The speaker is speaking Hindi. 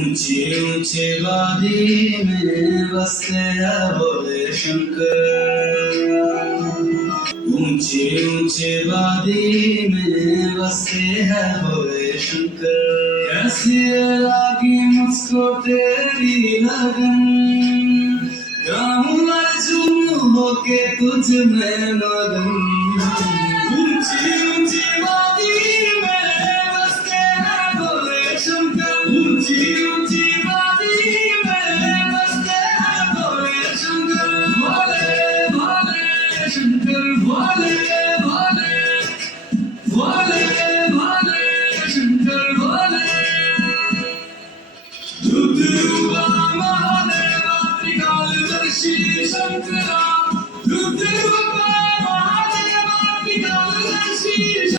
ऊंची ऊंची वादी में बसते हैं भोले शंकर। ऊंची ऊंची वादी में बसते हैं भोले शंकर। कैसी लगी मुझको तेरी लगन, गाऊं अर्जुन होके तुझ में मगन। ऊंची